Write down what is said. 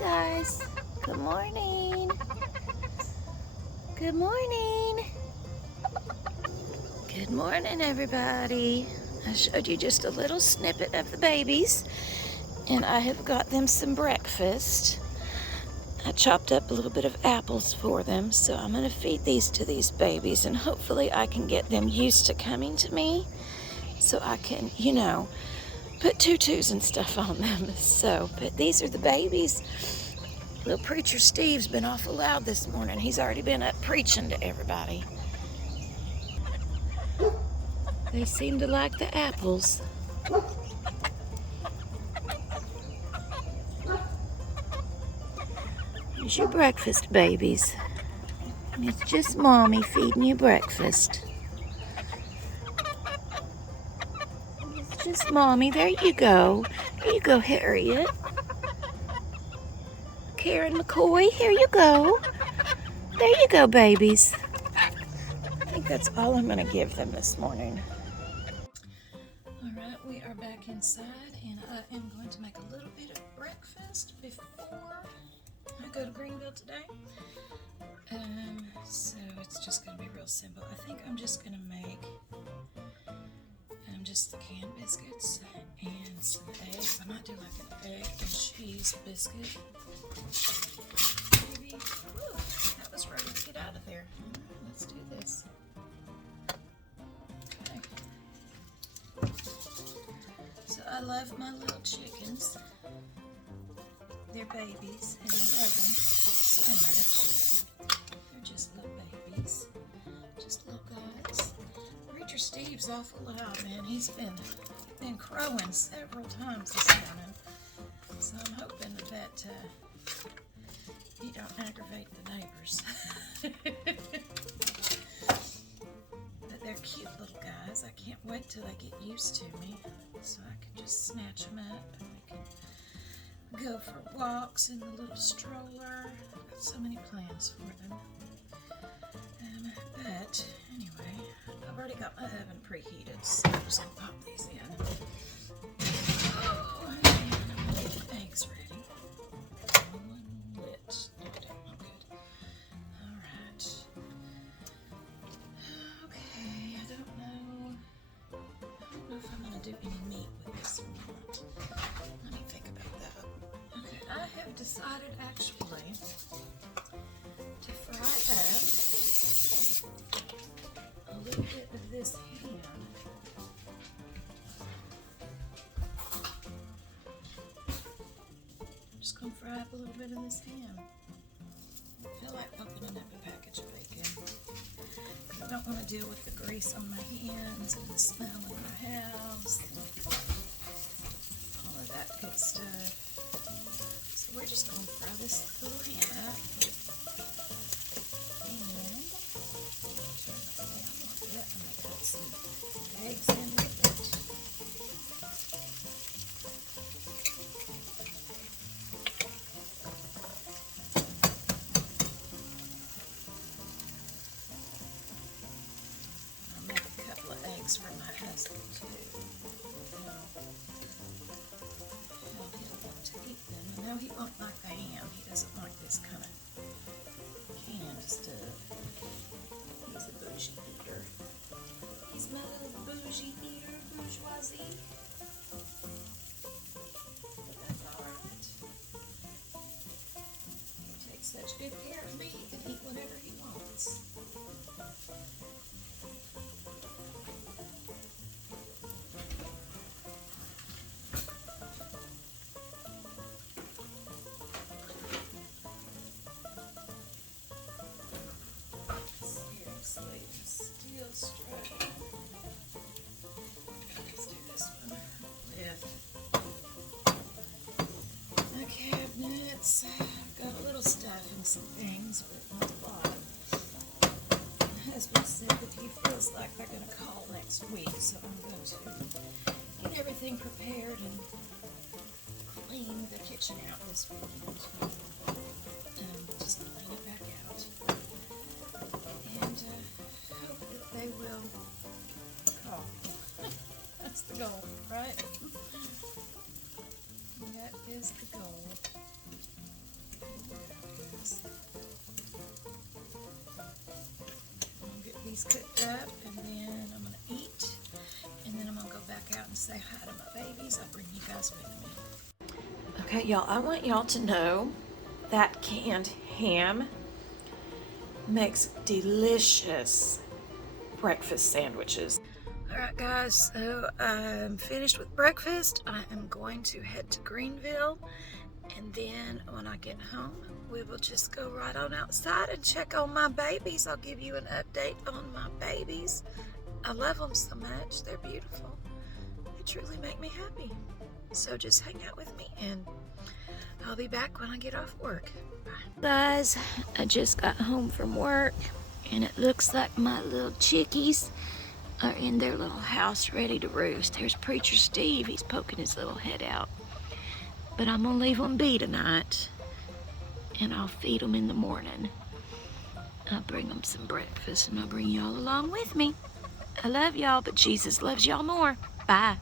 guys. Good morning. Good morning. Good morning, everybody. I showed you just a little snippet of the babies, and I have got them some breakfast. I chopped up a little bit of apples for them, so I'm going to feed these to these babies, and hopefully I can get them used to coming to me so I can, put tutus and stuff on them. But these are the babies. Little preacher Steve's been awful loud this morning. He's already been up preaching to everybody. They seem to like the apples. Here's your breakfast, babies. And it's just Mommy feeding you breakfast. It's just Mommy. There you go. Here you go, Harriet. Karen McCoy, here you go. There you go, babies. I think that's all I'm going to give them this morning. All right, we are back inside, and I am going to make a little bit of breakfast before I go to Greenville today. So it's just going to be real simple. I think I'm just going to make just the canned biscuits and some eggs. I might do like an egg and cheese biscuit. Maybe. Ooh, that was ready to get out of there. Let's do this. Okay. So I love my little chickens. They're babies, and I love them so much. They're just little babies. Just little guys. Preacher Steve's awful loud, man. He's been crowing several times this morning. So I'm hoping that he don't aggravate the neighbors. But they're cute little guys. I can't wait till they get used to me so I can just snatch them up and we can go for walks in the little stroller. I've got so many plans for them. But anyway, I've already got my oven preheated, so I'm just gonna pop these in. Oh, and I'm gonna get my eggs ready. One lit. Okay, good. Alright. Okay, I don't know if I'm gonna do any meat with this or not. Let me think about that. Okay, I have decided actually to fry up a little bit of this ham. I'm just going to fry up a little bit of this ham. I feel like opening up a package of bacon. I don't want to deal with the grease on my hands and the smell in my house. All of that good stuff. So we're just going to fry this little ham up. And turn it down a little bit. I'm going to put some eggs in with it. I'll make a couple of eggs for my husband too. He'll want to eat them. I know he won't like the ham. He doesn't like this kind of canned stuff. He's a bougie eater. He's my little bougie eater, bourgeoisie. But that's alright. He takes such good care of me, he can eat whatever he wants. Seriously, I'm still struggling. Let's do this one with the cabinets. I've got a little stuff and some things, but not a lot. My husband said that he feels like they're going to call next week, so I'm going to get everything prepared and clean the kitchen out this weekend. Just clean it back out. And hope that they will call. That's the goal, right? That is the goal. I'll get these cooked up, and then I'm gonna eat, and then I'm gonna go back out and say hi to my babies. I'll bring you guys with me. Okay, y'all, I want y'all to know that canned ham makes delicious breakfast sandwiches. Alright guys, so I'm finished with breakfast. I am going to head to Greenville, and then when I get home we will just go right on outside and check on my babies. I'll give you an update on my babies. I love them so much. They're beautiful. They truly make me happy. So just hang out with me and I'll be back when I get off work. Bye. Guys, I just got home from work and it looks like my little chickies are in their little house ready to roost. There's Preacher Steve. He's poking his little head out. But I'm gonna leave them be tonight and I'll feed them in the morning. I'll bring them some breakfast and I'll bring y'all along with me. I love y'all, but Jesus loves y'all more. Bye.